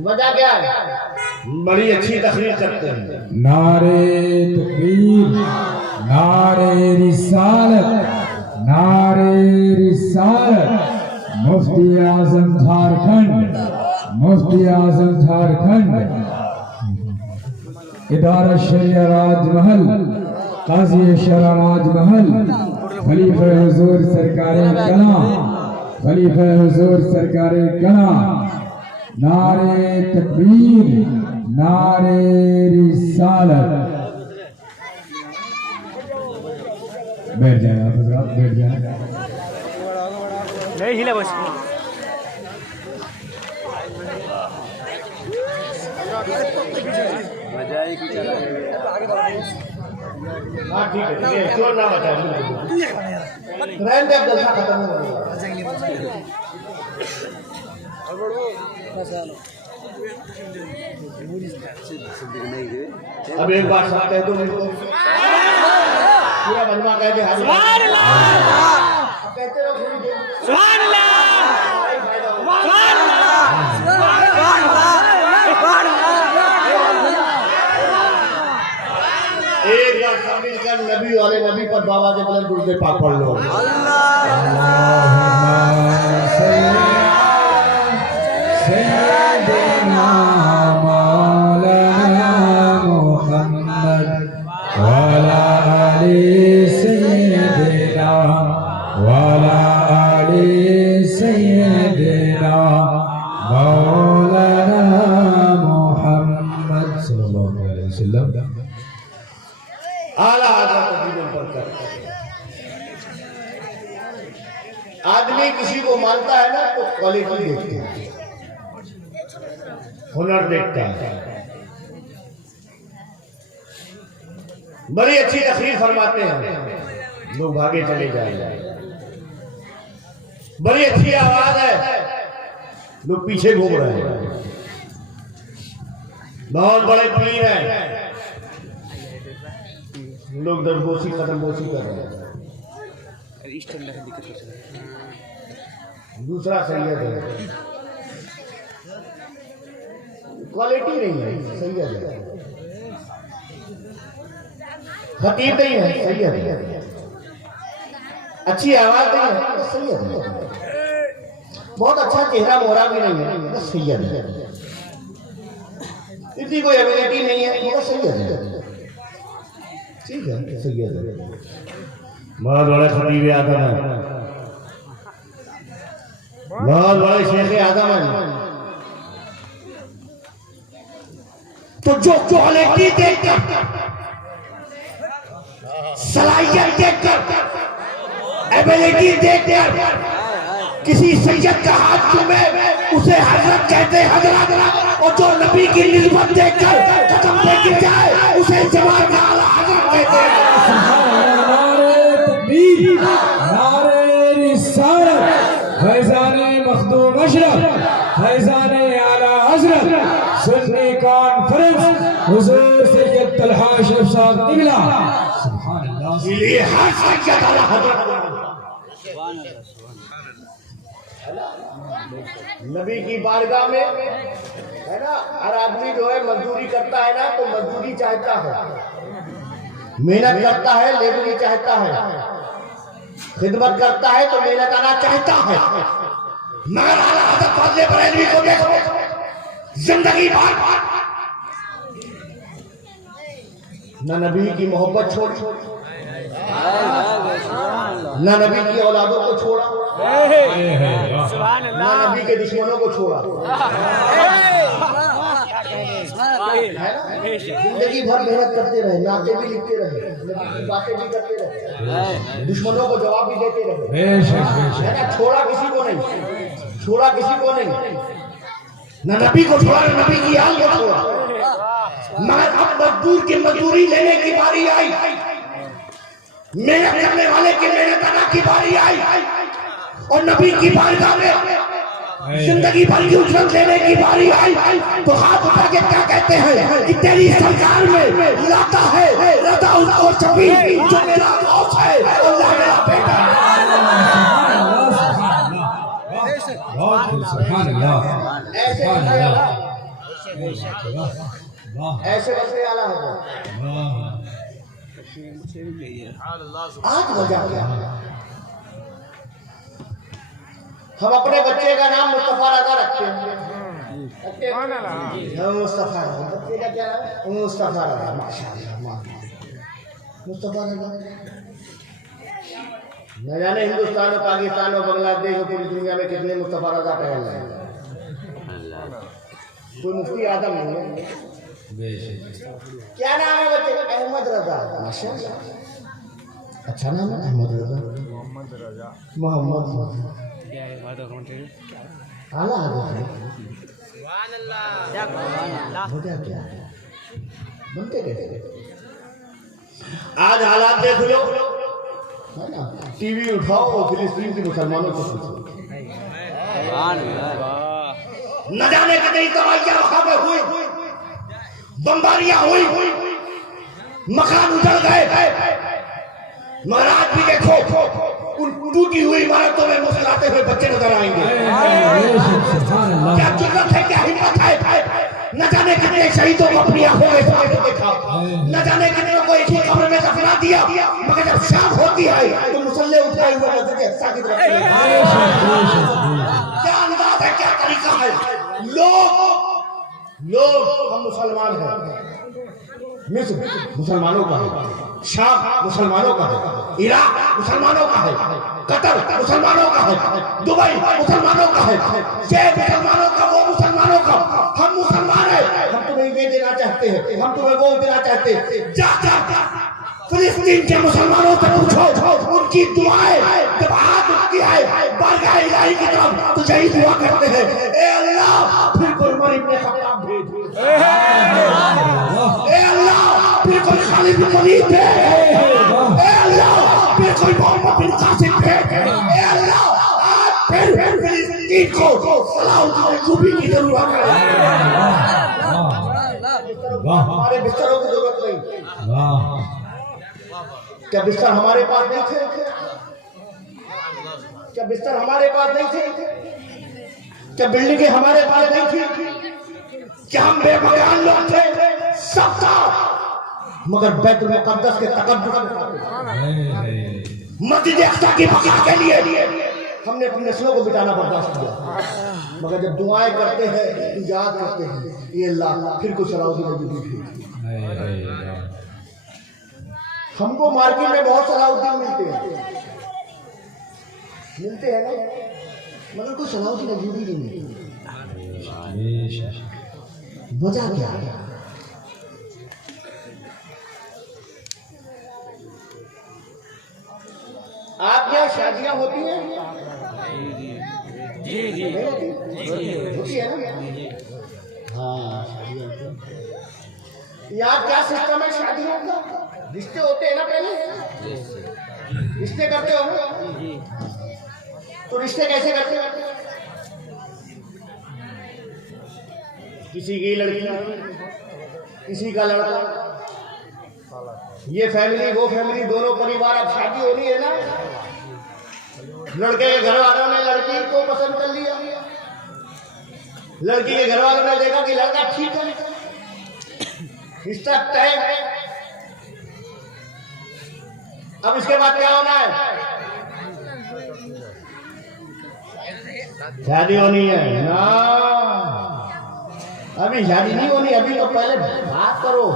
वजह क्या है? बड़ी अच्छी तकरीर करते हैं। नारे तकबीर, नारे रिसालत, नारे रिसालत। मुफ्ती आजम झारखंड, मुफ्ती आजम झारखंड, इदारा शरिया राजमहल, काजी शरा राजमहल, खलीफा हुजूर सरकारे कला, खलीफा हुजूर सरकारे कला। नारे तकबीर, नारे रिसालत। बैठ जाए आप हज़रात, बैठ जाए। नहीं हिला बस। हाँ ठीक है, शोर ना मचाओ। रहने दे, अब जलसा खत्म हो गया। अब एक बार साथ कह दो मेरे को, पूरा बनवा कह दे। सुभान अल्लाह, कहते रहो थोड़ी देर। सुभान अल्लाह, सुभान अल्लाह, सुभान अल्लाह। एक बार सब मिलकर नबी वाले नबी पर बाबा के बुलंद दुरूद पाक पढ़ लो। आदमी किसी को मानता है ना तो क्वालिटी देखते हैं, हुनर देखता है। बड़ी अच्छी तकरीर फरमाते हैं, लोग भागे चले जाएंगे। बड़ी अच्छी आवाज है, लोग पीछे घूम रहे हैं। बहुत बड़े पीर हैं, लोग दरगोशी कदमबोशी कर रहे हैं। दूसरा सैयद है, क्वालिटी नहीं है, सैयद है। खतीब नहीं है, सैयद है। अच्छी आवाज नहीं है, सैयद है। बहुत अच्छा चेहरा मोहरा भी नहीं है, सैयद है। इतनी कोई एबिलिटी नहीं है, सैयद है। ठीक है, सैयद है। बहुत बड़े खतीब आदम है, बहुत बड़े शेख आदम है। तो जो क्वालिटी देखकर, सलाहियत देखकर, एबिलिटी देखकर किसी सैयद का हाथ चूमे उसे हजरत कहते हैं, हजरत। और जो नबी की निस्बत देखकर कदम पे गिर जाए उसे जमात का आला हजरत कहते हैं। नारे रिसालत, फैज़ाने मखदूम अशरफ, फैज़ाने आला हज़रत, सुन्नी कॉन्फ्रेंस, हुजूर सैयद तलहा अशरफ साहब निकला। सुभान अल्लाह। ये हर सैयद आला हज़रत नबी की बारगाह में है ना। हर आदमी जो है मजदूरी करता है ना तो मजदूरी चाहता है, मेहनत करता है लेबरी चाहता है, खिदमत करता है तो मेहनत आना चाहता है। मगर आला हज़रत फज़ले बरेलवी को देखो, जिंदगी भर न नबी की मोहब्बत छोड़ी, न नबी की औलादों को छोड़ा, न नबी के दुश्मनों को छोड़ा। जिंदगी भर मेहनत करते रहे, नाते भी लिखते रहे, नबी की बातें भी करते रहे, दुश्मनों को जवाब भी देते रहे। छोड़ा किसी को नहीं, छोड़ा किसी को नहीं, न नबी को छोड़ा, न नबी की आल को छोड़ा। मगर अब मजदूर की मजदूरी लेने की बारी आई, मेहनत करने वाले की मेहनत आना की बारी आई, और नबी की बारगाह में जिंदगी भर की उजरत लेने की बारी आई। तो हाथ उठा के क्या कहते हैं कि तेरी सरकार में लाता है रदा उसको छपी, जो मेरा दोस्त है अल्लाह मेरा बेटा। ऐसे वाह ऐसे बच्चे आला हो गए। वाह आज वजह क्या है? हम अपने बच्चे का नाम मुस्तफा रजा रखते हैं। हम मुस्तफा रजा, बच्चे का क्या है? मुस्तफा रजा, माशाअल्लाह मुस्तफा रजा। न जाने हिंदुस्तान और पाकिस्तान और बांग्लादेश और पूरी दुनिया में कितने मुस्तफा रजा टहल रहे हैं। कोई मुफ्ती आदम नहीं है। क्या नाम है बच्चे का? अहमद रजा, माशाअल्लाह अच्छा नाम है अहमद रजा, मोहम्मद रजा। आला आदत है। वजह क्या है? बनते कैसे? आज हालात देख लो, है ना? टीवी उठाओ, फिलिस्तीन के मुसलमानों को पूछो, न जाने कितनी तबाहियां वहां पे हुई, बमबारियां हुई, मकान उजड़ गए। मगर आज भी देखो, उन टूटी हुई इमारतों में मुस्कुराते हुए बच्चे नजर आएंगे। क्या जुर्रत है, क्या हिम्मत है? न जाने कितने शहीदों को अपनी आंखों में देखा, न जाने कितने को एक ही कमरे में दफना दिया, मगर जब शाम होती है तो मुसल्ले उठाए हुए मस्जिद अक्सा की तरफ चले जाते हैं। क्या अंदाज है, क्या तरीका है? लोग हम मुसलमान हैं, मिस्र मुसलमानों का है, शाम मुसलमानों का है, इराक मुसलमानों का है, कतर मुसलमानों का है, दुबई मुसलमानों का है, शेख मुसलमानों का, वो मुसलमानों का। हम मुसलमान हैं, हम तुम्हें ये देना चाहते हैं, हम तुम्हें वो देना चाहते हैं। जा फिलिस्तीन के मुसलमानों से पूछो, उनकी दुआएं जब हाथ उठती है बारगाह इलाही की तरफ तो यही दुआ करते हैं, ए अल्लाह फिर कोई उमर इब्न खत्ताब भेज, ए अल्लाह फिर कोई खालिद बिन वलीद भेज, ए अल्लाह फिर कोई मोहम्मद बिन कासिम भेज, ए अल्लाह आज फिर फिलिस्तीन को सलाहुद्दीन अय्यूबी की जरूरत है। हमारे बिस्तरों की जरूरत नहीं। क्या बिस्तर हमारे पास नहीं थे? क्या बिस्तर हमारे पास नहीं थे? क्या बिल्डिंगें हमारे पास नहीं थी? क्या हम बेमकान लोग थे? सब था, मगर बैतुल मुक़द्दस के तकद्दुस मस्जिद अक़सा की बका के लिए हमने अपनी नस्लों को बिताना बर्दाश्त किया। मगर जब दुआएं करते हैं, याद करते हैं, ये अल्लाह फिर कुछ सलाहुद्दीन अय्यूबी भेज। हमको मार्केट में बहुत सलाहुद्दीन मिलते हैं ना, मगर कोई सलाहुद्दीन अय्यूबी नहीं मिलते। वजह क्या है? आप यहाँ शादियां होती हैं? जी होती है ना? हाँ शादियां होती हैं। यहाँ क्या सिस्टम है शादियों का? रिश्ते होते हैं ना, पहले रिश्ते करते हो ना? तो रिश्ते कैसे करते हो? किसी की लड़की, किसी का लड़का, ये फैमिली वो फैमिली, दोनों परिवार, अब शादी हो रही है ना। लड़के के घर वालों ने लड़की को पसंद कर लिया, लड़की के घर वालों ने देखा कि लड़का ठीक है, रिश्ता तय। अब इसके बाद क्या होना है? शादी होनी है ना? अभी शादी नहीं होनी, अभी तो पहले बात करो।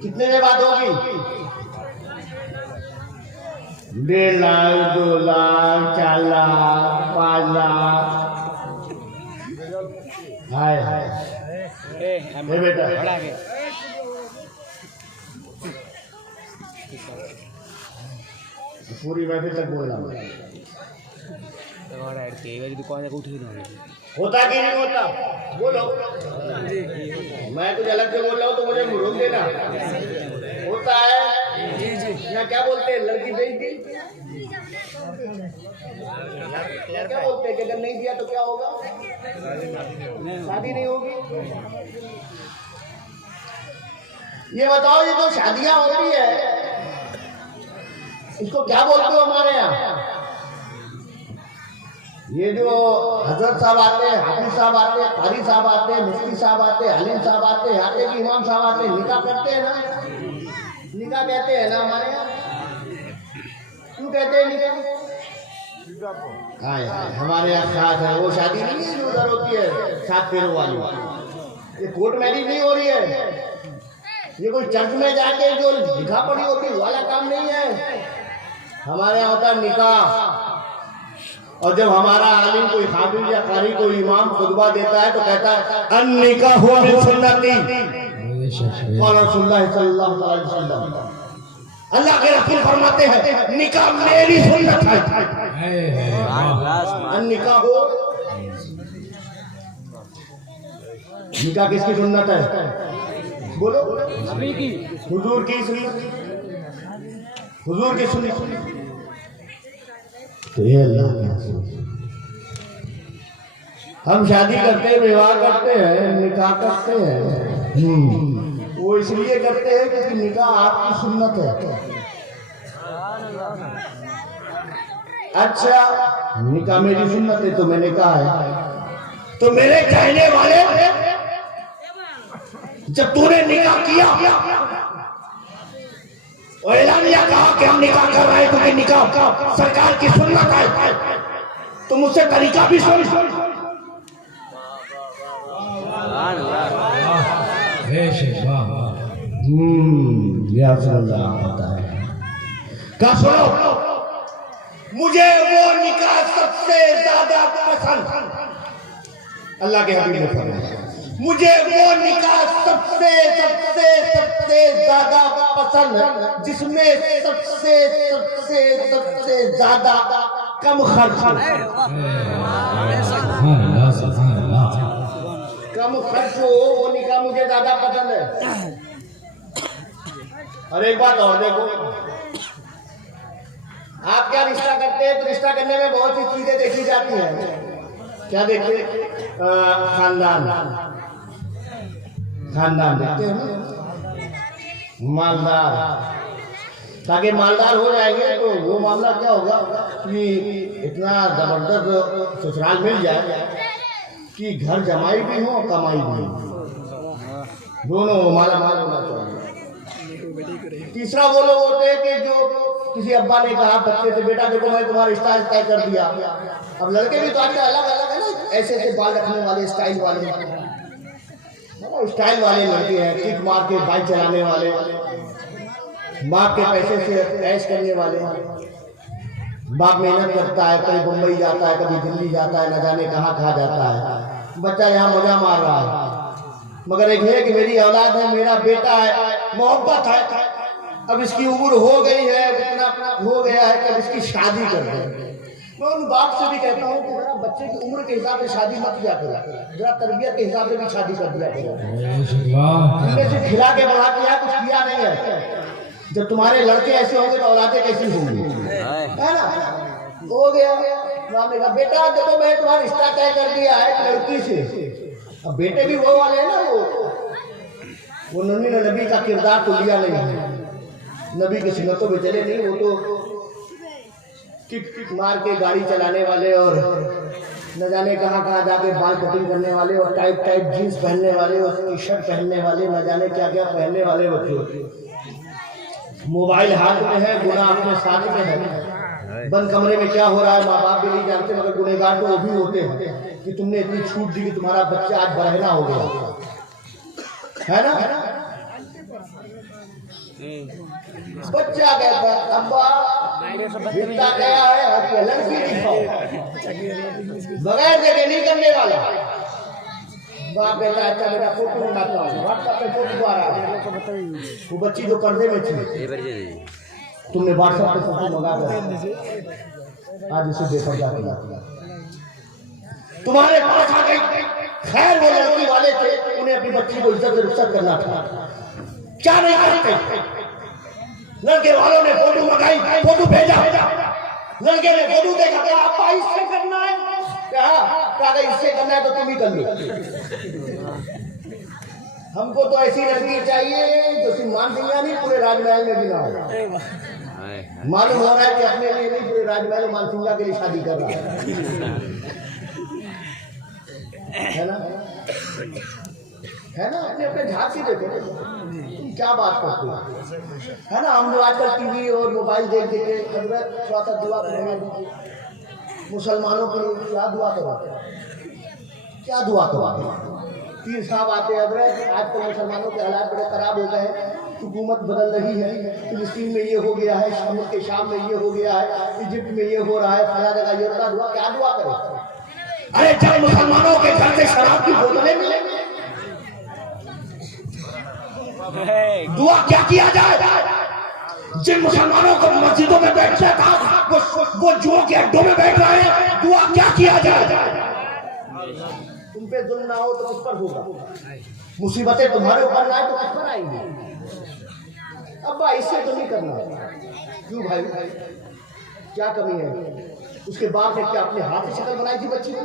कितने में बात होगी? 1.5 लाख, 2 लाख, 4 लाख, 5 लाख। हाय हाय बेटा, पूरी महफिल तक बोलना होता कि नहीं होता? बोलो, मैं कुछ अलग से बोल रहा हूँ तो मुझे रोक देना। होता है या क्या बोलते हैं? लड़की भेज दी, क्या बोलते हैं कि अगर नहीं दिया तो क्या होगा? शादी नहीं होगी। ये बताओ, ये जो शादियां हो रही है इसको क्या बोलते हो हमारे यहाँ? ये जो हजरत साहब आते हैं, हाफिज साहब आते हैं, कारी साहब आते हैं, मुफ्ती साहब आते हैं, हलीम साहब आते हैं, आते कि इमाम साहब आते हैं, निकाह करते हैं ना? निकाह कहते हैं ना हमारे यहाँ? क्यों कहते हैं निकाह? हमारे यहाँ खास है, वो शादी नहीं है जो उधर होती है 7 फेरों वाली। ये कोर्ट मैरिज नहीं हो रही है, ये कोई चर्च में जाके जो लिखा पड़ी होती है वाला काम नहीं है। हमारे यहाँ होता है निकाह। और जब हमारा आलिम कोई हाफिज या कारी कोई इमाम खुतबा देता है तो कहता है अन-निकाहु मिन सुन्नती, क़ाला रसूलुल्लाह सल्लल्लाहु अलैहि वसल्लम। अल्लाह के रसूल फरमाते हैं निकाह मेरी सुन्नत है। अन-निकाहु, निकाह किसकी सुन्नत है? बोलो। हुजूर की सुन्नत, हुजूर की सुन्नत। तो ये अल्लाह का रसूल। हम शादी करते हैं, विवाह करते हैं, निकाह करते हैं, वो इसलिए करते हैं क्योंकि निकाह आपकी सुन्नत है। अच्छा, निकाह मेरी सुन्नत है तो मैंने कहा है, तो मेरे कहने वाले जब तूने निकाह किया और एलानिया कहा कि हम निकाह कर रहे हैं क्योंकि निकाह सरकार की सुन्नत है, तो मुझसे तरीका भी सुन। क्या सुनो, मुझे वो निकाह सबसे ज्यादा पसंद, अल्लाह के हबीब ने फरमाया मुझे वो निकाह सबसे सबसे सबसे ज्यादा पसंद जिसमें सबसे सबसे सबसे ज्यादा कम खर्च, कम खर्च हो, वो निकाह मुझे ज्यादा पसंद है। और एक बात और देखो, आप क्या रिश्ता करते हैं तो रिश्ता करने में बहुत सी चीजें देखी जाती हैं। क्या देखते हैं? खानदान, खानदान देखते हैं, मालदार, ताकि मालदार हो जाएंगे तो वो मामला क्या होगा कि इतना जबरदस्त ससुराल मिल जाए कि घर जमाई भी हो कमाई भी हो, दोनों माला माल होना चाहिए। तीसरा वो लोग होते हैं कि जो किसी अब्बा ने कहा बच्चे से, बेटा देखो मैं तुम्हारा स्टाइल तय कर दिया। अब लड़के भी तो आजकल अलग अलग है ना, ऐसे ऐसे बाल रखने वाले, स्टाइल वाले, स्टाइल वाले लड़के हैं, किक मार के बाइक चलाने वाले, बाप के पैसे से ऐश करने वाले। बाप मेहनत करता है, कभी मुंबई जाता है, कभी दिल्ली जाता है, न जाने कहाँ कहाँ जाता है, बच्चा यहाँ मजा मार रहा है। मगर एक है कि मेरी औलाद है, मेरा बेटा है, मोहब्बत है, अब इसकी उम्र हो गई है, इतना अपना हो गया है कि अब इसकी शादी कर दें। मैं उन बाप से भी कहता हूँ कि जरा बच्चे की उम्र के हिसाब से शादी मत किया करो, जरा तरबियत के हिसाब से भी शादी कर दिया करो। हमने सिर्फ खिला के बढ़ा किया, कुछ किया नहीं है। जब तुम्हारे लड़के ऐसे होंगे तो औलादें कैसी होंगी, है ना? हो गया, ने कहा बेटा देखो मैं तुम्हारा रिश्ता तय कर दिया है लड़की से। अब बेटे भी वो वाले हैं ना, वो नबी का किरदार तो लिया नहीं है, नबी की सुन्नतों में चले नहीं, वो तो किक मार के गाड़ी चलाने वाले और न जाने कहाँ कहाँ जाके बाल कटिंग करने वाले और टाइट टाइट जीन्स पहनने वाले और टी शर्ट पहनने वाले, न जाने क्या क्या पहनने वाले बच्चे। मोबाइल हाथ में है, गुनाह अपने साथ में है। बंद कमरे में क्या हो रहा है माँ बाप भी नहीं जानते, मगर गुनहगार तो वो भी होते हैं कि तुमने इतनी छूट दी कि तुम्हारा बच्चा आज बरहना हो गया, है ना? बच्चा कहता अब्बा जितना गया है लड़की दिखाओ, बगैर जगह नहीं करने वाला। बाप कहता अच्छा बेटा फोटो उठाता हूँ, व्हाट्सएप पे फोटो आ रहा है, वो बच्ची जो पर्दे में थी, तुमने व्हाट्सएप पे फोटो मंगा कर आज इसे देखा जाता, तुम्हारे पास आ गई। खैर वो लड़की वाले थे, उन्हें अपनी बच्ची को इज्जत से रुखसत करना था, क्या नहीं करते। लड़के वालों ने फोटो मंगाई, फोटो भेजा, लड़के ने फोटो देखा, आपका इससे करना है क्या? इससे करना है तो तुम ही कर लो। हमको तो ऐसी लड़की चाहिए जो सिर्फ मान सिंह नहीं पूरे राजमहल में भी ना हो। मालूम हो रहा है कि अपने लिए नहीं पूरे राजमहल में मानसिंगा के लिए शादी कर रहा है ना? है ना? अपने अपने झांकी देखो तुम क्या बात करते हो, है ना? हम लोग आजकल टीवी और मोबाइल देख देख के हजरत थोड़ा सा दुआ करेंगे मुसलमानों के लिए, क्या दुआ करो, क्या दुआ करो? पीर साहब आते हैं हजरत, आजकल मुसलमानों के हालात बड़े खराब हो गए हैं, हुकूमत बदल रही है, फिलिस्तीन में ये हो गया है, शाम में ये हो गया है, इजिप्ट में ये हो रहा है, फला जगह ये हो रहा है, दुआ क्या दुआ करें? अरे जब मुसलमानों के घर से शराब की बोतलें मिलेंगी, दुआ क्या किया जाए? जिन मुसलमानों को मस्जिदों में बैठना था वो जुओं के अड्डों में बैठ रहे हैं, दुआ क्या किया जाए? तुम पे जुल्म ना हो तो किस पर होगा? मुसीबतें तुम्हारे ऊपर ना आए तो किस पर आएंगी? अब्बा इससे तो नहीं करना। क्यों भाई, क्या कमी है? उसके बाप ने क्या अपने हाथ से शक्ल बनाई थी बच्ची की?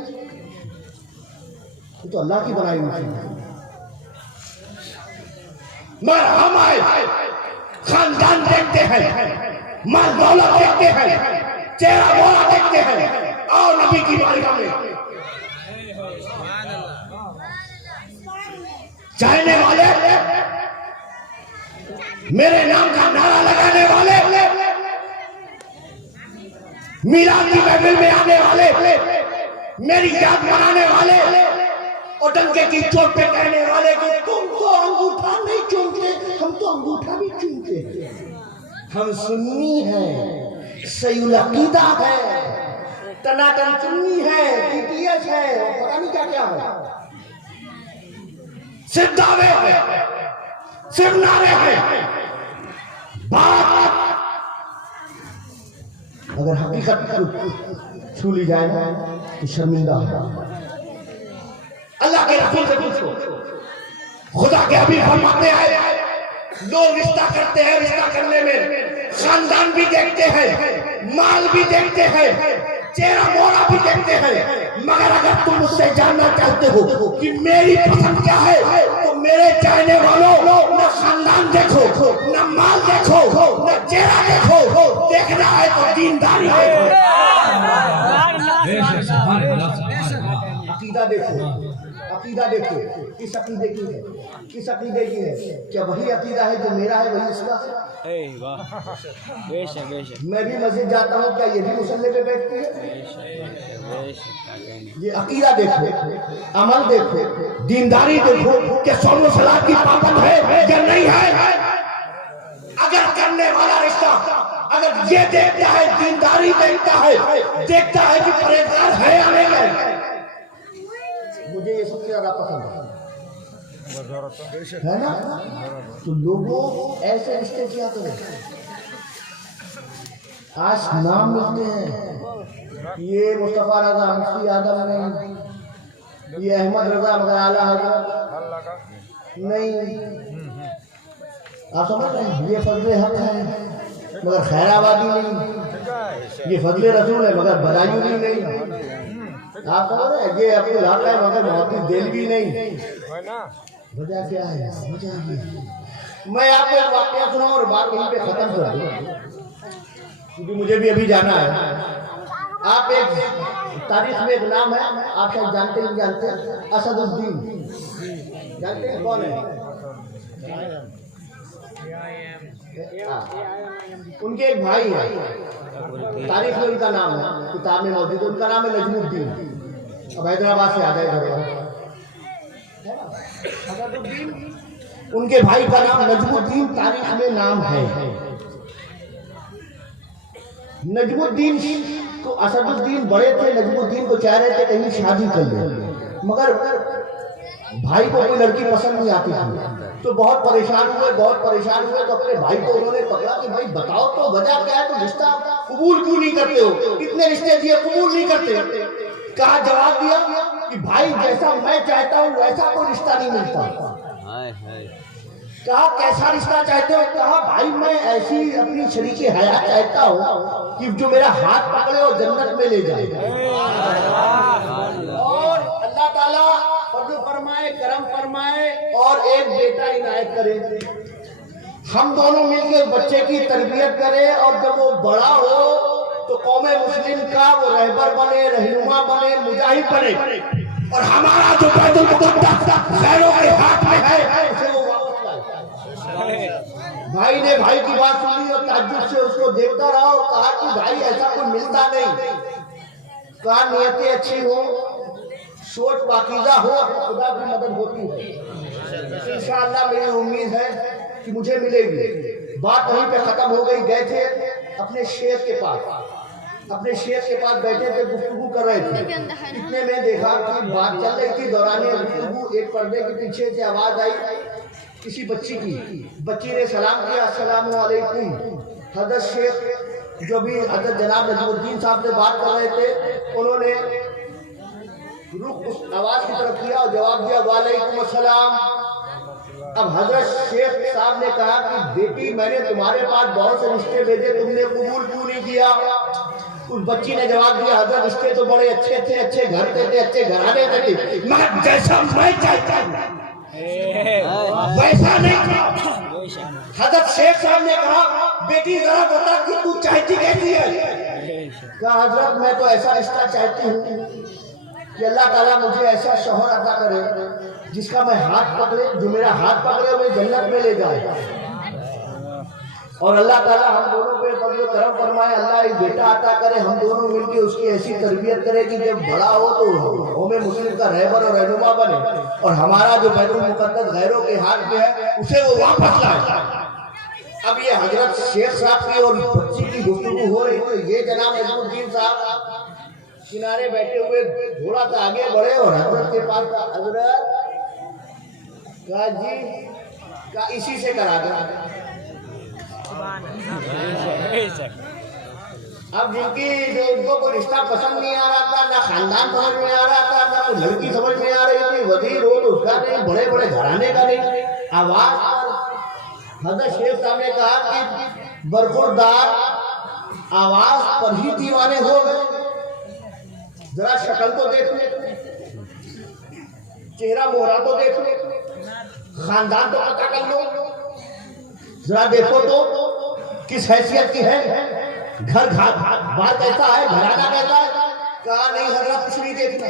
तो अल्लाह की बनाई हुई थी। मगर हम आए खानदान देखते हैं, माल दौलत देखते हैं, चेहरा मोहरा देखते हैं, और नबी की बारगाह में चाहने वाले, मेरे नाम का नारा लगाने वाले, मीरान की महफिल में आने वाले, मेरी याद मनाने वाले और डंके की चोट पे कहने वाले कि तुम तो अंगूठा नहीं चूमते, हम तो अंगूठा भी चूमते हैं, हम सुन्नी हैं, सही अकीदा है, टनाटन सुन्नी है, टीटीएस है, पता नहीं क्या क्या है, सिर्फ दावे हैं, सिर्फ नारे हैं। बात अगर हकीकत छू ली जाए ना तो शर्मिंदा है। अल्लाह के रसूल से पूछो, खुदा के हबीब फरमाते हैं लोग रिश्ता करते हैं, रिश्ता करने में खानदान भी देखते हैं, माल भी देखते हैं, चेहरा मोहरा भी देखते हैं, मगर अगर तुम मुझसे जानना चाहते हो कि मेरी पसंद क्या है तो मेरे चाहने वालों न खानदान देखो, न माल देखो, न चेहरा देखो, देखना है तो दीनदारी देखो, अकीदा देखो, अकीदा देखो, किस अकीदे की है, किस अकीदे की है? क्या वही अकीदा है जो मेरा है वही इसका है? मैं भी मस्जिद जाता हूँ, क्या ये भी मुसल्ले पे बैठती है? ये अकीदा देखो, अमल देखो, दीनदारी देखो, क्या सौम सलात की पाबंद है या नहीं है? अगर करने वाला रिश्ता अगर ये देखता है, दीनदारी देखता है कि परहेजगार है या नहीं है, मुझे ये सबसे ज्यादा पसंद है ना? तो लोगों ऐसे रिश्ते किया करो। आज नाम मिलते हैं, ये मुस्तफा रजा मुफ्ती आदम नहीं, ये अहमद रजा मगर आला हजरत नहीं, आप समझ रहे हैं? ये फजले हक है मगर खैराबादी नहीं, ये फजले रसूल है मगर बदायूं नहीं, आप समझ रहे हैं? ये अपने इलाका है मगर मोहब्बत दिल भी नहीं। वजह क्या है? वजह ये मैं आपको एक वाकया सुनाऊं और बात यहीं पे खत्म कर दूं, क्योंकि मुझे भी अभी जाना है। आप एक तारीख में एक नाम है, आप शायद जानते नहीं जानते, असदुद्दीन, जानते हैं कौन है? उनके एक भाई है, तारीख में उनका नाम है, किताब में मौजूद है, उनका नाम है नजमुद्दीन। अब हैदराबाद से आ जाए, उनके भाई का नाम नजमुद्दीन तारीख में नाम है। नजमुद्दीन तो असदुद्दीन बड़े थे, नजमुद्दीन को चाह रहे थे कहीं शादी कर ले, मगर भाई को कोई लड़की पसंद नहीं आती थी, तो बहुत परेशान हुए तो अपने भाई को उन्होंने पकड़ा कि भाई बताओ तो वजह क्या है, तो रिश्ता कबूल क्यों नहीं करते हो? इतने रिश्ते दिए कबूल नहीं करते। कहा जवाब दिया कि भाई जैसा मैं चाहता हूँ वैसा कोई रिश्ता नहीं मिलता। कहा कैसा रिश्ता चाहते हो? कहा भाई मैं ऐसी अपनी शरीके हयात चाहता हूँ कि जो मेरा हाथ पकड़े और जन्नत में ले जाए, और अल्लाह ताला फर्ज फरमाए करम फरमाए और एक बेटा इनायत करे। हम दोनों मिलकर बच्चे की तरबियत करें और जब वो बड़ा हो तो कौमे मुस्लिम का वो रहबर बने, रहनुमा बने, मुजाहिद बने और हमारा जो बैतुल मुक़द्दस गैरों के हाथ में है उसे वो वापस लाए। भाई ने भाई की बात सुनी और ताज्जुब से उसको देखता रहा और कहा कि भाई ऐसा कोई मिलता नहीं। कहा नियतें अच्छी हो, सोच पाकीज़ा हो, खुदा की मदद होती है। इंशाअल्लाह मेरी उम्मीद है कि मुझे मिलेगी। बात वहीं पे खत्म हो गई। गए थे अपने शेख के पास, अपने शेख के पास बैठे थे, गुफ्तगू कर रहे थे। इतने में देखा कि बात चल रही थी, दौरान गुफ्तगू एक पर्दे के पीछे से आवाज आई किसी बच्ची की। बच्ची ने सलाम किया, अस्सलाम वालेकुम। हजरत शेख जो भी हजरत जनाब नजमुद्दीन साहब से बात कर रहे थे, उन्होंने रुख उस आवाज की तरफ किया और जवाब दिया वालेकुम अस्सलाम। अब हजरत शेख साहब ने कहा कि बेटी मैंने तुम्हारे पास बहुत से रिश्ते भेजे, तुमने कबूल क्यों नहीं किया? उस बच्ची ने जवाब दिया हजरत रिश्ते तो बड़े अच्छे थे, अच्छे घर थे, अच्छे घराने थे, मगर जैसा मैं चाहता वैसा नहीं था। हजरत शेख साहब ने कहा बेटी जरा बता कि तू चाहती कैसी है? कहा हजरत मैं तो ऐसा रिश्ता चाहती हूँ कि अल्लाह ताला मुझे ऐसा शौहर अता करे जिसका मैं हाथ पकड़े, जो मेरा हाथ पकड़े और मुझे जन्नत में ले जाए। और अल्लाह ताला हम दोनों पे फज़्ल करम फरमाए, अल्लाह एक बेटा अता करे, हम दोनों मिलके उसकी ऐसी तरबियत करें कि जब बड़ा हो तो कौमे मुस्लिम का रहबर और रहनुमा बने और हमारा जो बैतुल मुक़द्दस गैरों के हाथ में है उसे वो वापस लाए। अब ये हजरत शेख साहब की और बच्ची की गुफ्तगू हो रही, तो ये जनाब नजमुद्दीन साहब किनारे बैठे हुए थोड़ा सा आगे बढ़े और हजरत के पास हजरत कहा जी का इसी से करा दो। अब जिनकी जो उनको कोई रिश्ता पसंद नहीं आ रहा था, ना खानदान समझ में आ रहा था, ना कोई लड़की समझ में आ रही थी, वजीर हो तो उसका नहीं, बड़े बड़े घराने का नहीं, आवाज हजरत शेख साहब ने कहा कि बरखुरदार आवाज पर ही दीवाने हो गए। जरा शक्ल तो देख ले, चेहरा मोहरा तो देख ले, खानदान तो पता कर लो, जरा देखो तो किस हैसियत की है, घर बार कैसा है, घराना कैसा है। कहा नहीं हजरत कुछ नहीं देखना,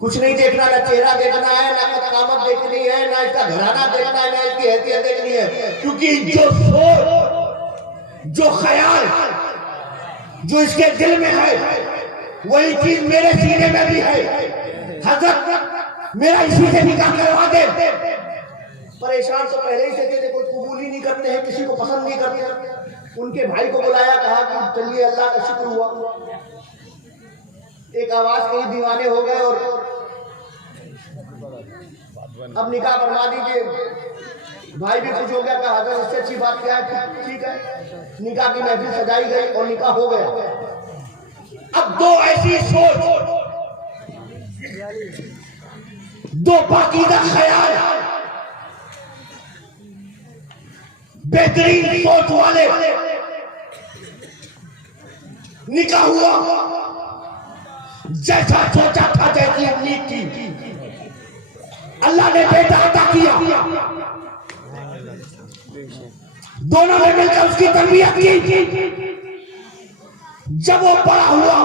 कुछ नहीं देखना, ना चेहरा देखना है, ना कदामत देखनी है, ना इसका घराना देखना है, ना इसकी हैसियत देखनी है, क्योंकि जो सोच, जो ख्याल जो इसके दिल में है वही चीज मेरे सीने में भी है। हजरत मेरा इसी से निकाह करवा दे। परेशान तो पहले ही थे, कोई कबूल ही नहीं करते हैं, किसी को पसंद नहीं करते। उनके भाई को बुलाया, कहा कि चलिए अल्लाह का शुक्र हुआ, एक आवाज कहीं दीवाने हो गए और अब निकाह बनवा दीजिए। भाई भी खुश हो गया, कहा हजरत इससे अच्छी बात क्या है, ठीक है। निकाह की महफिल सजाई गई और निकाह हो गया। अब दो ऐसी सोच, दो पाकीज़ा ख्याल, बेहतरीन सोच वाले निकाह हुआ। जैसा सोचा था, जैसी उम्मीद थी, अल्लाह ने बेटा अता किया। दोनों ने मिलकर उसकी तरबियत की। जब वो बड़ा हुआ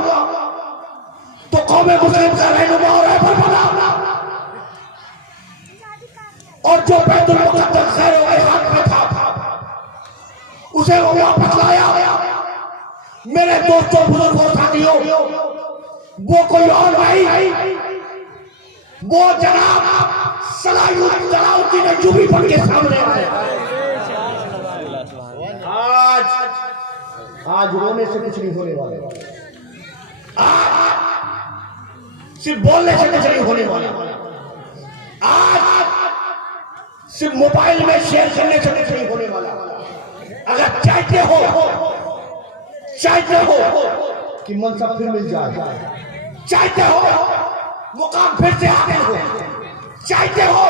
तो कौमे मुस्लिम का रहनुमा और रहबर बना, और जो बैतुल मुक़द्दस गैरों के हाथ में था उसे वो वापस लाया। मेरे दोस्तों, बुजुर्गों, साथियों, वो कोई और नहीं, वो जनाब सलाहुद्दीन अय्यूबी बन के सामने आए। आज रोने से कुछ नहीं होने वाले, आज सिर्फ बोलने से कुछ नहीं होने वाला, आज सिर्फ मोबाइल में शेयर करने से कुछ नहीं होने वाला। अगर चाहते हो कि मनसब फिर मिल जाए, चाहते हो मुकाम फिर से आगे हो, चाहते हो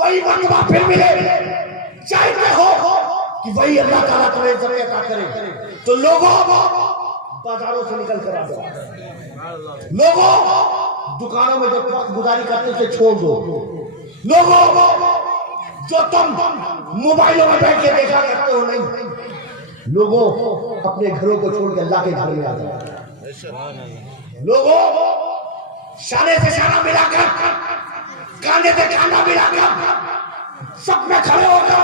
वही मर्तबा फिर मिले, चाहते हो कि वही अल्लाह ताला तुम्हें इज्जत अता करे, तो लोगों बाजारों से निकल कर आ जाओ, लोगों दुकानों में जो वक्त गुजारी करते थे छोड़ दो। लोगों जो तुम मोबाइलों में बैठ के देखा करते हो, नहीं, लोगों अपने घरों को छोड़ के अल्लाह के घर में आ जाओ। लोगों शाने से शाना मिलाकर, कांधे से कांधा मिलाकर, सब में खड़े होकर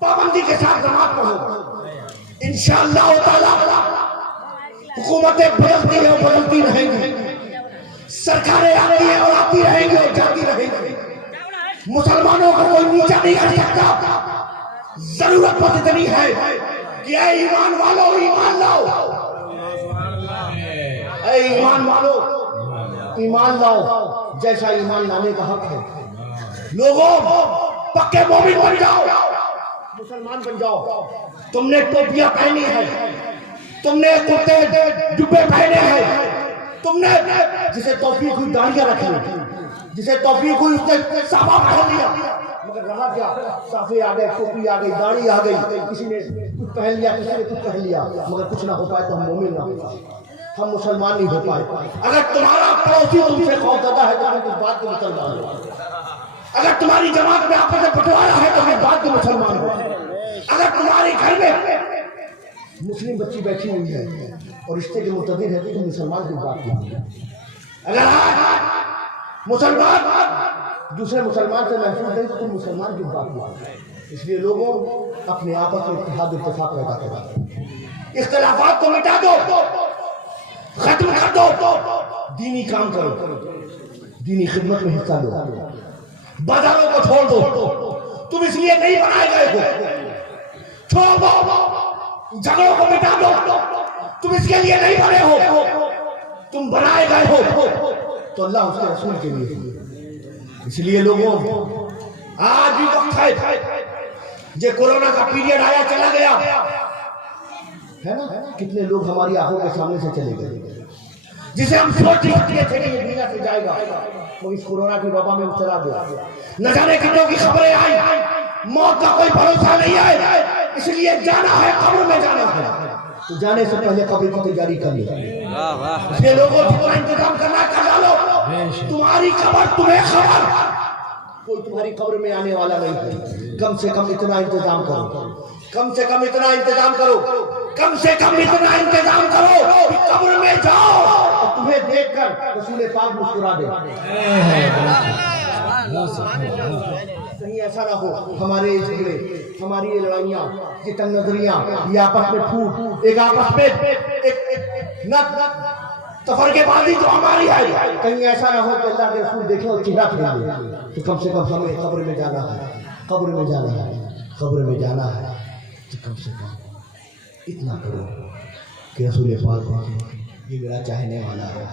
पाबंदी के साथ नमाज पढ़ो। इंशाअल्लाह ताला हुकूमतें बदलती हैं और बदलती रहेंगी, सरकारें आती हैं और आती रहेंगी और जाती रहेंगी। मुसलमानों को कोई नीचा नहीं कर सकता। जरूरत बस इतनी है कि ऐ ईमान वालों ईमान लाओ, ऐ ईमान वालों ईमान लाओ, जैसा ईमान लाने का हक है। लोगों पक्के मोमिन बन जाओ, मुसलमान बन जाओ। तुमने टोपियां पहनी है, तुमने कुर्ते जुब्बे पहने हैं, तुमने जिसे तौफीक हुई दाढ़ियां रख ली, जिसे तौफीक हुई उसने साफा पहन लिया, मगर रहा क्या? साफे आ गए, टोपी आ गई, दाढ़ी आ गई, किसी ने कुछ पहन लिया, किसी ने कुछ पहन लिया, मगर कुछ ना हो पाए तो हम मोमिन ना हो पाए, हम मुसलमान नहीं हो पाए। अगर तुम्हारा पड़ोसी तुमसे खौफजदा है तो तुम इस बात के मुसलमान हो। अगर तुम्हारी जमात में आपस में बंटवारा है तो इस बात के मुसलमान हो। अगर तुम्हारे घर में मुस्लिम बच्ची बैठी हुई है और रिश्ते के मुतदिर है तो तुम मुसलमान की बात नहीं। अगर आज मुसलमान दूसरे मुसलमान से महफूज नहीं तो तुम मुसलमान की बात नहीं। इसलिए लोगों अपने आपस में इत्तेहाद इत्तेफाक पैदा करो, इख्तिलाफात को मिटा दो, खत्म कर दो, दीनी काम करो, दीनी खिदमत में हिस्सा लो, बाजारों को छोड़ दो। तुम इसलिए नहीं बनाए गए हो, छोड़ दो, झगड़ों को मिटा दो। तुम इसके लिए नहीं बने हो, तुम बनाए गए हो तो अल्लाह उसके रसूल के लिए। इसलिए लोगों आज भी वक्त है, जो कोरोना का पीरियड आया चला गया है ना, कितने लोग हमारी आंखों के सामने से चले गए, जिसे हम सोच सकते थे कि ये दुनिया से जाएगा, वो इस कोरोना की वबा में चला गया। न जाने कितनों की खबरें आई, मौत का कोई भरोसा नहीं है, इसलिए जाना है, कब्र में जाना है, तो जाने से पहले कब्र की तैयारी कर लो। इसलिए लोगों जितना इंतजाम करना कर डालो, तुम्हारी कब्र तुम्हें खबर, कोई तुम्हारी कब्र में आने वाला नहीं है। कम से कम इतना इंतजाम करो, कम से कम इतना इंतजाम करो, कम से कम इतना इंतजाम करो कि कब्र में जाओ और तुम्हें देखकर रसूल पाक मुस्कुरा दे। कहीं ऐसा ना हो हमारे झगड़े, हमारी ये लड़ाइयाँ, ये तंग नजरियाँ, ये आपस में फूट, एक आपस में एक तफरकेबाजी जो हमारी है, कहीं ऐसा ना हो कि अल्लाह के रसूल देखे और चेहरा फिरा दे। तो कम से कम हमें कब्र में जाना है, कब्र में जाना है, कब्र में जाना है, तो कम से कम इतना करो कि रसूल पाक ये मेरा चाहने वाला है,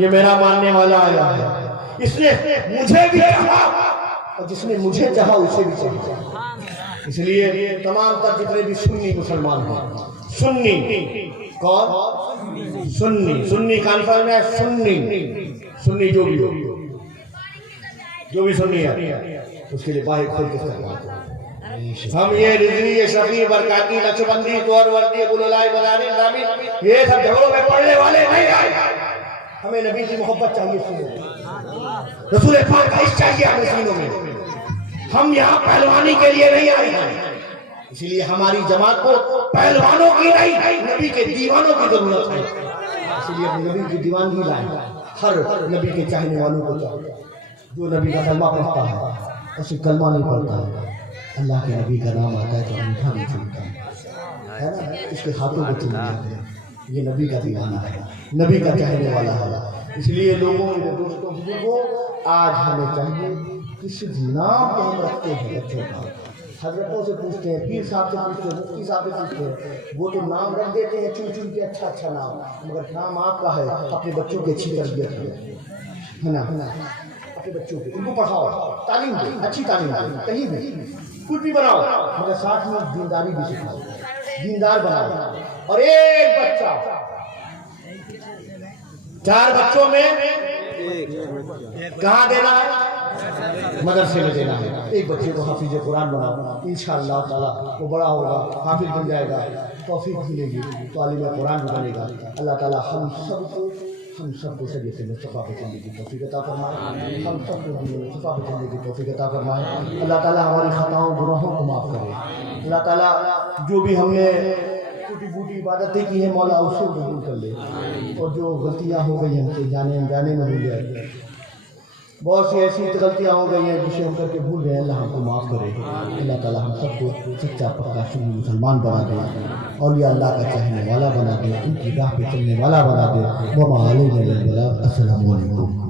ये मेरा मानने वाला आया है, इसने मुझे भी चाहा और जिसने मुझे चाहा उसे भी चाहा। इसलिए तमाम तर जितने भी सुन्नी मुसलमान हैं, सुन्नी कौन? सुन्नी कॉन्फ्रेंस में सुन्नी जो भी सुन्नी है उसके लिए बाहर खोल के हम ये रिजवी, ये शफी, बरकाती, नक्शबंदी, तोर वर्दी, गुललाई, बलानी, नामी, ये सब झगड़ों में पड़ने वाले नहीं आए। हमें नबी की मोहब्बत चाहिए, रसूल पाक का इश्क चाहिए हमें सीनों में। हम यहाँ पहलवानी के लिए नहीं आए हैं, इसीलिए हमारी जमात को पहलवानों की नहीं, नबी के दीवानों की जरूरत है। इसलिए अपने नबी की दीवानगी लाए, हर नबी के चाहने वालों को चाहिए। जो नबी का कलमा पढ़ता है उसे कलमा नहीं पढ़ता है, अल्लाह के नबी का नाम आता है तो अंगूठा भी चुनता है ना, उसके हाथों को चुन लेते हैं। ये नबी का दीवाना है, नबी का चाहने वाला है। इसलिए लोगों, मेरे दोस्तों, बुजुर्गों, आज हमें चाहिए किस नाम को हम रखते हैं बच्चों का। हजरतों से पूछते हैं, पीर साहब से पूछते हैं, मुफ्ती साहब से पूछते हैं, वो तो नाम रख देते हैं चुन चुन के अच्छा अच्छा नाम, मगर नाम आपका है, अपने बच्चों की अच्छी तरबियत है ना, अपने बच्चों को उनको पढ़ाओ, तालीम दो, अच्छी तालीम दो, कहीं भी कुछ भी बनाओ, मगर साथ में दीनदारी भी सिखाओ, दीनदार बनाओ। और एक बच्चा 4 बच्चों में कहाँ देना है? मदरसे में देना है। एक बच्चे को हाफिज कुरान बनाओ, इंशाअल्लाह ताला वो बड़ा होगा, हाफिज बन जाएगा, तौफीक मिलेगी तो आलिम कुरान भी बनेगा। अल्लाह ताला हम सबको हम सबको शरीयत मुस्तफ़ा पे चलने की तौफीक अता फरमाए, हम सबको दीन मुस्तफ़ा पे चलने की तौफीक अता फरमाए। अल्लाह ताला हमारी खताओं गुनाहों को माफ़ करे। अल्लाह ताला जो भी हमने छोटी बूटी इबादतें की हैं मौला उससे कबूल कर ले, और जो गलतियाँ हो गई हमसे जाने अनजाने में हो गए, बहुत सी ऐसी गलतियाँ हो गई हैं जिसे हम करके भूल गए, अल्लाह हमको माफ़ करे। अल्लाह ताला हम सबको सच्चा पक्का सुन्नी मुसलमान बना दे, औलिया अल्लाह का चाहने वाला बना दे, उनकी राह पे चलने वाला बना दे। वमा अलैना इल्लल बलाग। अस्सलामु अलैकुम।